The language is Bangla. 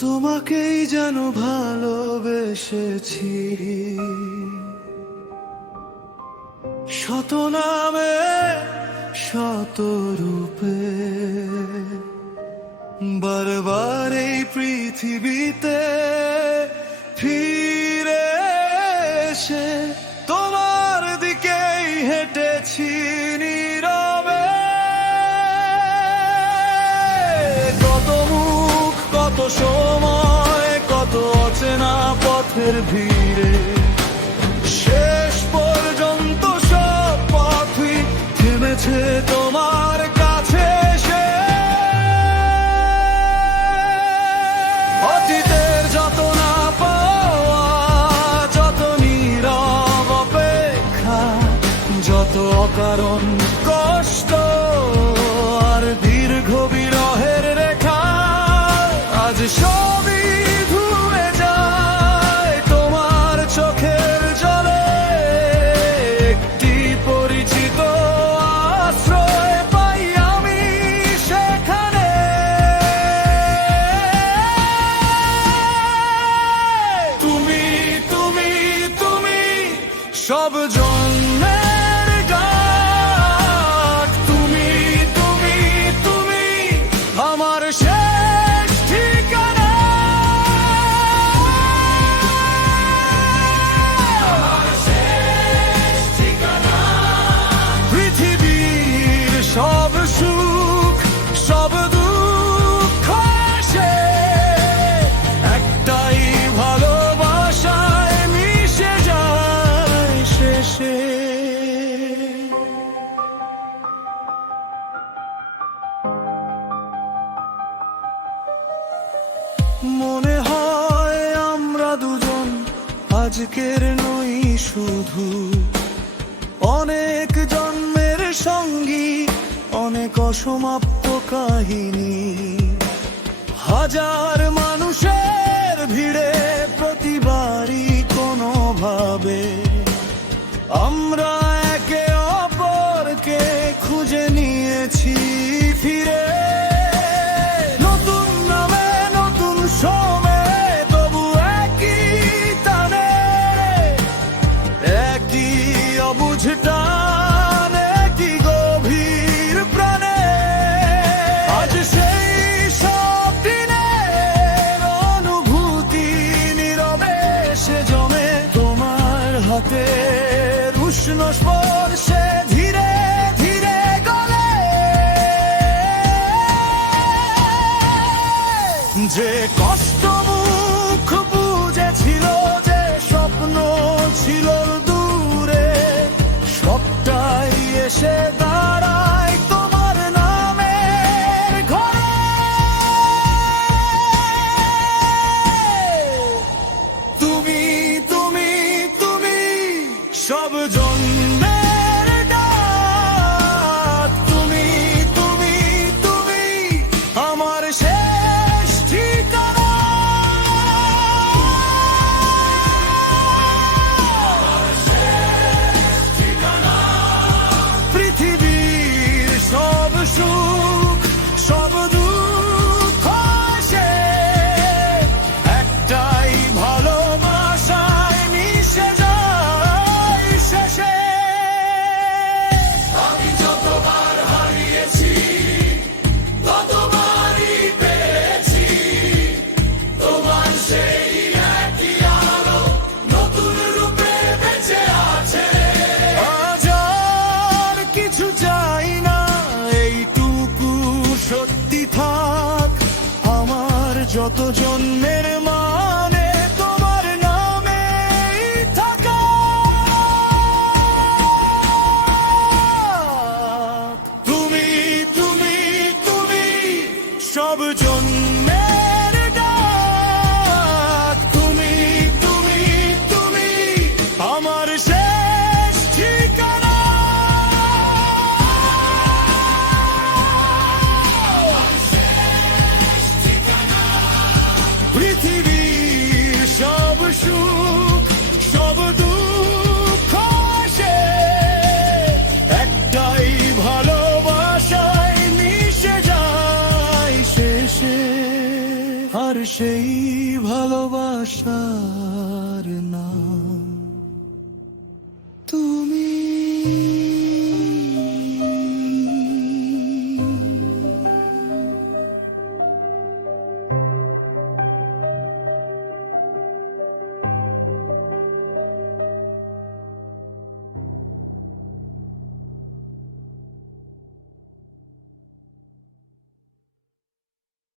তোমাকেই যেন ভালোবেসেছি শত নামে শত রূপে, বারবার এই পৃথিবীতে ফিরে এসে তোমার দিকেই হেঁটেছি নীরবে। কত মুখ, কত সময়, কত অচেনা পথের ভিড়ে, শেষ পর্যন্ত সব পথই থেমেছে তোমার কাছে এসে। অতীতের যত না পাওয়া, যত নীরব অপেক্ষা, যত অকারণ কষ্ট আর দীর্ঘ বিরহের রেখা, আজ সবই ধুয়ে যায় তোমার চোখের জলে। একটি পরিচিত আশ্রয় পাই আমি সেখানে। তুমি তুমি তুমি সব জন্মের ডাক, তুমি তুমি তুমি আমার শেষ ঠিকানা। পৃথিবীর সব সুখ, সব দুঃখ আসে একটাই ভালোবাসায় মিশে যায় শেষে। মনে হয় আমরা দুজন আজকের নই শুধু, অনেক জন্মের সঙ্গী, অনেক অসমাপ্ত কাহিনী। হাজার মানুষের ভিড়ে প্রতিবারই কোনো ভাবে আমরা একে অপরকে খুঁজে নিয়েছি ফিরে। নতুন নামে নতুন সময়ে তবু একই টানে, একই অবুঝ টান, একই গভীর প্রাণে। আজ সেই সব দিনের অনুভূতি নীরবে সে জমে তোমার হাতের উষ্ণ স্পর্শে ধীরে ধীরে গলে। যে কষ্ট মুখ বুঝেছিল, যে স্বপ্ন ছিল দূরে, সবটাই এসে দাঁড়ায় তোমার নামের ঘরে। তুমি তুমি তুমি সব জন্মের ডাক, তুমি তুমি তুমি আমার শেষ ঠিকানা। পৃথিবীর সব সুখ, সব দুঃখ আসে একটাই ভালোবাসায় মিশে যায় শেষে। আমি যতবার হারিয়েছি ততবারই পেয়েছি তোমার সেই একই আলো নতুন রূপে বেঁচে আছে। আজ আর কিছু চাই না, এইটুকু সত্যি থাক আমার যত জন্মের মানে তোমার নামেই থাকা। তুমি তুমি তুমি সব জন্মের ডাক, তুমি তুমি তুমি আমার শেষ ঠিকানা। পৃথিবীর সব সুখ, সব দুঃখ আসে সেই ভালোবাসার নাম তুমি।